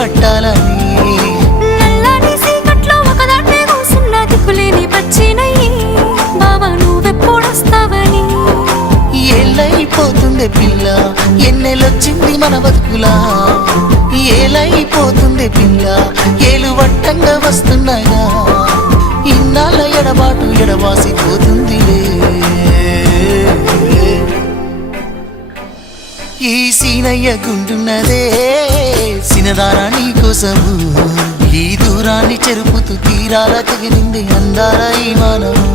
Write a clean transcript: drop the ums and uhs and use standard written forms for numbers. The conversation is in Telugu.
పట్టాలని నల్లని సీకట్లో ఒకదాన్నే కూసున్న దిక్కులేని పచ్చినయ్యి బావా నువ్వెప్పుడొస్తావని ఏళ్ళైపోతుండే పిల్ల ఎన్నెలొచ్చింది మన బతుకులా ఏలైపోతుండే పిల్ల ఏలు వట్టంగా వస్తున్నాయా ఇన్నాళ్ళ ఎడబాటు ఎడవాసిపోతుందిలే ఈ సీనయ్య గుంటున్నదే సినదారా నీ కోసము ఈ దూరాన్ని చెరుపుతూ తీరాల తెగిలింది అందాల ఈ మానవు